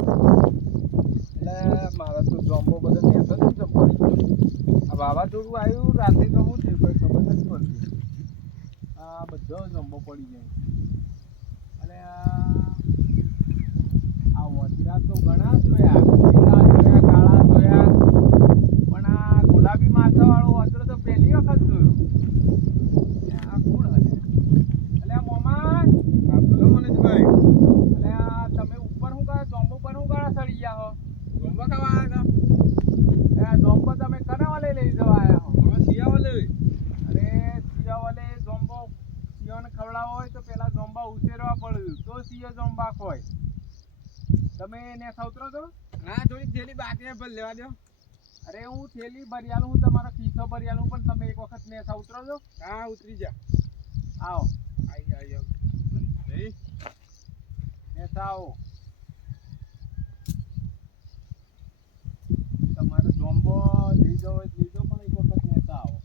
એટલે મારા તો જોમ્બો બધો નેસો જ પડી આ વાવાઝોડું આવ્યું રાતે તો શું થયું કોઈ ખબર નથી પડતી આ બધો જોમ્બો પડી જાય અને આ વંદરા તો ઘણા જોયા પીળા જોયા કાળા જોયા પણ આ ગુલાબી માથાવાળો વંદરો તો પહેલી વખત જોયો આ કોણ હશે એટલે આ મોમાં હા બોલો મનીષભાઈ એટલે આ તમે ઉપર શું કરો જોમ્બો પર શું કરો સડી ગયા હો જોમ્બો ખાવા આવ્યા હતા જોમ્બો તમે કનાવાલે લઈ જવા આવ્યા હો હવે શિયાવાલે અરે શિયાવાલે જોમ્બો શિયાને ખવડાવવો હોય તો પેલા જોમ્બા ઉછેરવા પડે તો શિયો જોમ્બા ખોય તમે એને સૌતરો છો ના થોડી થેલી બાકી ભર લેવા દો અરે હું થેલી ભરી આલું હું તમારો ખિસ્સો ભરી આલું પણ તમે એક વખત ને સૌતરો છો હા ઉતરી જા આવો આવો આવો તમારે જોમ્બો લીધો હોય લીધો પણ એક વખત નેતા આવો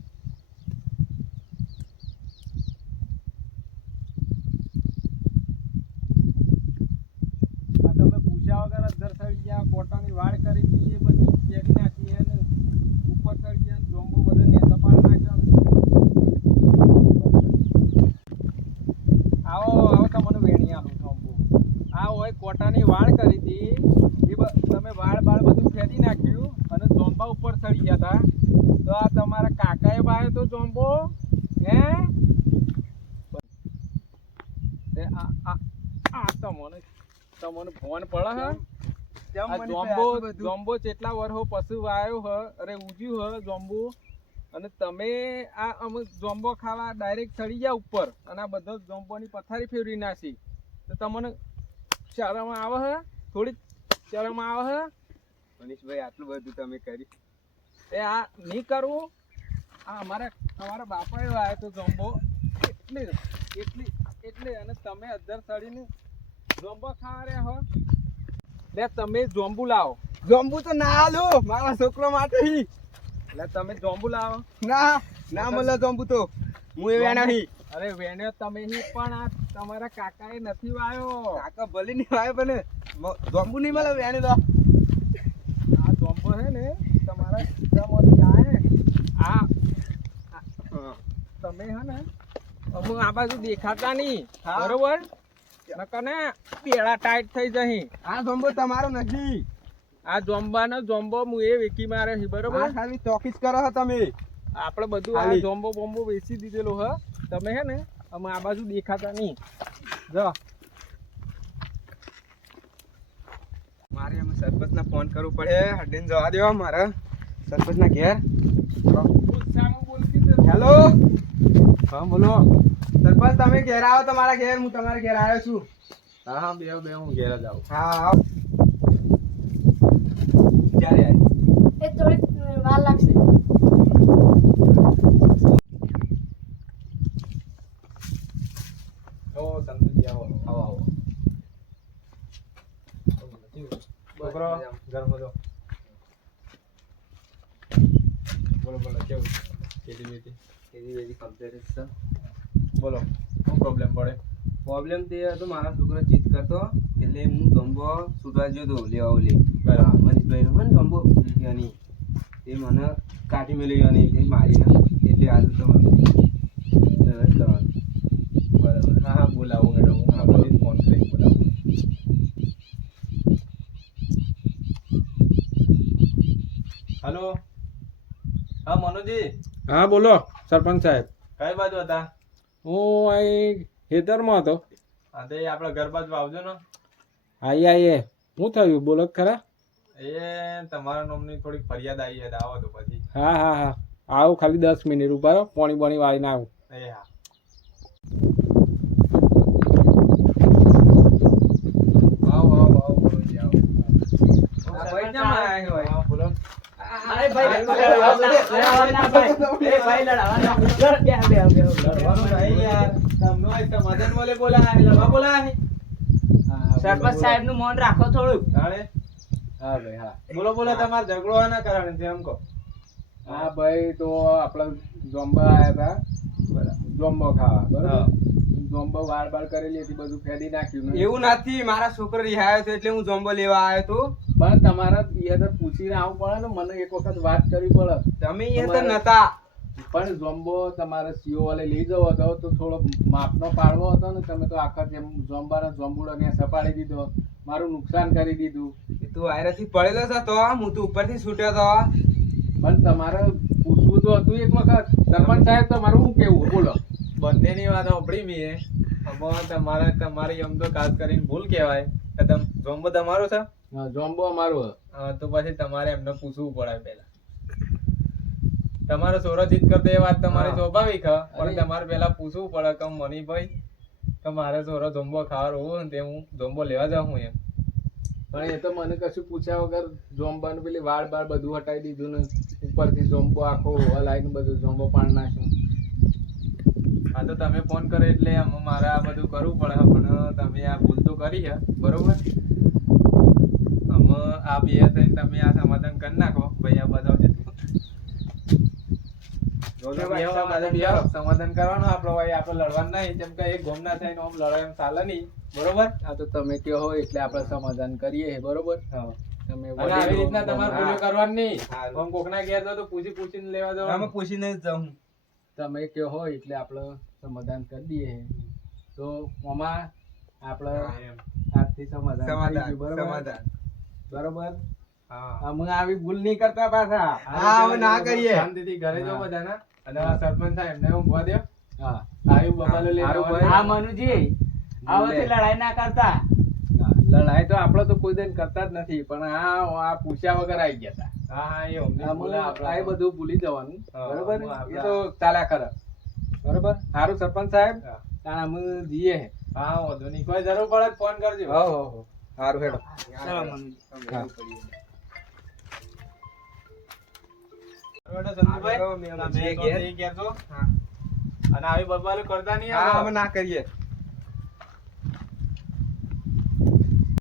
આ તમે પૂછ્યા વગર અંદર સડી ગયા કોટાની વાળ કરી હતી એ બધી કેરી નાખી અને ઉપર સડી ગયા જોમ્બો બધે ને સપાટ નાખ્યો આવો આવો તમને વેણી આલું જોમ્બો આ હોય કોટાની વાળ કરી હતી તમે વાળ બધું ફેરી નાખ્યું અને જોમ્બા ઉપર ચડી ગયા હતા તો આ તમારા કાકાએ ભાઈ તો જોમ્બો હે તમને ફોન પડે હે જોમ્બો કેટલા વર્ષો પશુ વાયો હ અરે ઉજ્યું હ જોમ્બો અને તમે આ અમુક જોમ્બો ખાવા ડાયરેક્ટ ચડી ગયા ઉપર અને આ બધો જોમ્બોની પથારી ફેરવી નાખી તો તમને શરમ આવે હે થોડી શરમ આવે હે મનીષભાઈ આટલું બધું તમે કરી એ આ નહીં કરવું આ અમારા બાપાએ આવ્યો તો જોમ્બો એટલે અને તમે અધર ચડીને જોમ્બો ખાવા રહ્યા હો લે તમે જોમ્બુ લાવો જોમ્બુ તો ના આલો મારા છોકરો માટે એટલે તમે જોમ્બુ લાવો ના મળે જોમ્બુ તો હું એ વેણા હી અરે વેણ્યો તમે હી પણ આ તમારા કાકાએ નથી વાયો કાકા ભલે નહીં વાયો પણ જોમ્બુ નહીં મળે વેણે તો આ જોમ્બો હે ને તમારા સીધામાંથી આવે આ તમે હે ને અમુક આ બાજુ દેખાતા નહીં બરોબર નકને પેડા ટાઈટ થઈ જહી આ જોમ્બો તમારો નથી આ જોમ્બાનો જોમ્બો હું એ વેકી મારે છે બરોબર ખાલી ચોકીસ કરો છો તમે આપણે બધું આ જોમ્બો બોમ્બો વેચી દીધેલો હ તમે હે ને અમે આ બાજુ દેખાતા નહીં જો મારે અમે સરપંચને ફોન કરવું પડે હડીને જવા દેવા મારા સરપંચના ઘેર હેલો હા બોલો સરપંચ તમે ઘેર આવો તમારા ઘેર હું તમારા ઘેર આવ્યો છું હા બે હું ઘેર જ આવું હા આવો ક્યારે આવી એ થોડી વાર લાગશે સમજી આવો છોકરો ઘરમાં જો બોલો કેવું કેદી કમ્પ્લીટ છે બોલો શું પ્રોબ્લેમ પડે પ્રોબ્લેમ તે હતો મારા છોકરો જીત કરતો એટલે હું જોમ્બો છૂટવા ગયો હતો લેવા લે બરાબર મનીષભાઈનો મને જોમ્બો એની એ મને કાઢી મેળવી અને એ મારીને એટલે આજે તો મને કરવાનું બરાબર હા બોલાવો મેડમ હું આપણે ફોન કરી બોલાવું હેલો હા મનોજી હા બોલો સરપંચ સાહેબ કઈ બાજુ હતા હું અહીં ખેતરમાં હતો હા તે આપણે ઘર બાજુ આવજો ને આઈએ શું થયું બોલો ખરા એ તમારા નામની થોડીક ફરિયાદ આવી હતી આવો તો પછી હા આવું ખાલી 10 મિનિટ ઉપર પાણી વાળીને આવું એ હા આવો મનોજી આવો બોલો અરે ભાઈ સરપંચ સાહેબ નું મન રાખો થોડું હા ભાઈ હા બોલો તમારે ઝઘડો ના કારણે છે એમ કહો હા ભાઈ તો આપડા જોમ્બા આયા હતા બરાબર જોમ્બો ખાવા બરાબર જોંબો વાળ બાળ કરેલી હતી બધું ફેદી નાખ્યું ને. એવું નથી, મારા છોકરો રિહાયો હતો એટલે હું જોંબો લેવા આવ્યો હતો. પણ તમારા ઈયર પૂછીને આવવું પડે ને, મને એક વખત વાત કરવી પડે. તમે અહીંયા તો નતા. પણ જોંબો તમારે સીઓ વાલે લઈ જવો હતો તો થોડો માપનો પાડવો હતો ને, તમે તો આખા જેમ જોંબાનો જોંબુડો ને સપાડી દીધો, મારું નુકસાન કરી દીધું. એ તું વાયરસથી પડેલો છે તો હું તો ઉપરથી છૂટ્યો તો. પણ તમારે પૂછવું તો હતું એક વખત. સરપંચ સાહેબ તમારું શું કેવું બોલો? બંનેની વાત સાંભળી મેં. આમાં તમારી એમ તો ખાસ કરીને ભૂલ કહેવાય કે જોંબો તમારો છે. હા, જોંબો અમારો. તો પછી તમારે એમને પૂછવું પડે પહેલા. તમારો છોરો જીત કરતો એ વાત તમારી હા. સ્વાભાવિક છે, પણ અરે. તમારે પહેલા પૂછવું પડે કે મનીભાઈ કે મારે છોરો જોંબો ખાવાનો હોવો ને તે હું જોંબો લેવા જાઉં એમ. પણ એ તો મને કશું પૂછ્યા વગર જોંબાનું પેલી વાળ બાળ બધું હટાવી દીધું ને, ઉપરથી જોંબો આખો હલાઈને બધું જોંબો પાડ નાખ્યું. હા તો તમે ફોન કર્યો એટલે આમાં મારે આ બધું કરવું પડે, પણ તમે આ ભૂલ તો કરી છે બરોબર. આમાં આ બે થઈને તમે આ સમાધાન કરી નાખો ભાઈ. આ બતાવજો સમાધાન કરવાનું આપણો ભાઈ, આપણે લડવાનું નહીં. જેમ કે એક ગોમ ના થાય આમ લડાઈ એમ ચાલે નહીં બરોબર. આ તો તમે કહો હોય એટલે આપણે સમાધાન કરીએ છે, બરોબર. તમે અને આવી રીતના તમારે ભૂલો કરવાની નહીં. હારું. આમ કોકના ઘેર જાઓ તો પૂછીને લેવા દો. અમે પૂછીને જ જાઉં. તમે કહો હોય એટલે આપણે સમાધાન કરી દઈએ છે. તો આમાં આપણે આજથી સમાધાન થઈ સમાધાન ગયું, બરોબર. સમાધાન. બરોબર. હા અમે આવી ભૂલ નહીં કરતા પાછા. હા, હવે ના કરીએ. શાંતિથી ઘરે જાઓ હા. બધાના. અને આ સરપંચ સાહેબ એમને ઊંઘવા દો. હા. આવ્યું બબાલો લઈને હારું આવવાનું. ભાઈ. આ મનુજી આવતી લડાઈ ના કરતા. હા, લડાઈ તો આપણે તો કોઈ દિન કરતા જ નથી, પણ આ પૂછ્યા વગર આવી ગયા હતા. હા હા એ અમને બોલે આપણે. આ બધું ભૂલી જવાનું, હા, બરોબર. આપણે એ તો ચાલ્યા કરે, બરોબર. સારું સરપંચ સાહેબ, હા. તાણ અમે જઈએ. હા વાંધો નહીં. કોઈ જરૂર પડે તો ફોન કરજો. હો સારું હેડો. ચાલો મનુજી. હા. બરોબર સંતુભાઈ? હા, મેં તમે ઘેર. તો ઘેર છો? હા. અને આવી બબાલો કરતા નહીં હા, આવો. અમે ના કરીએ.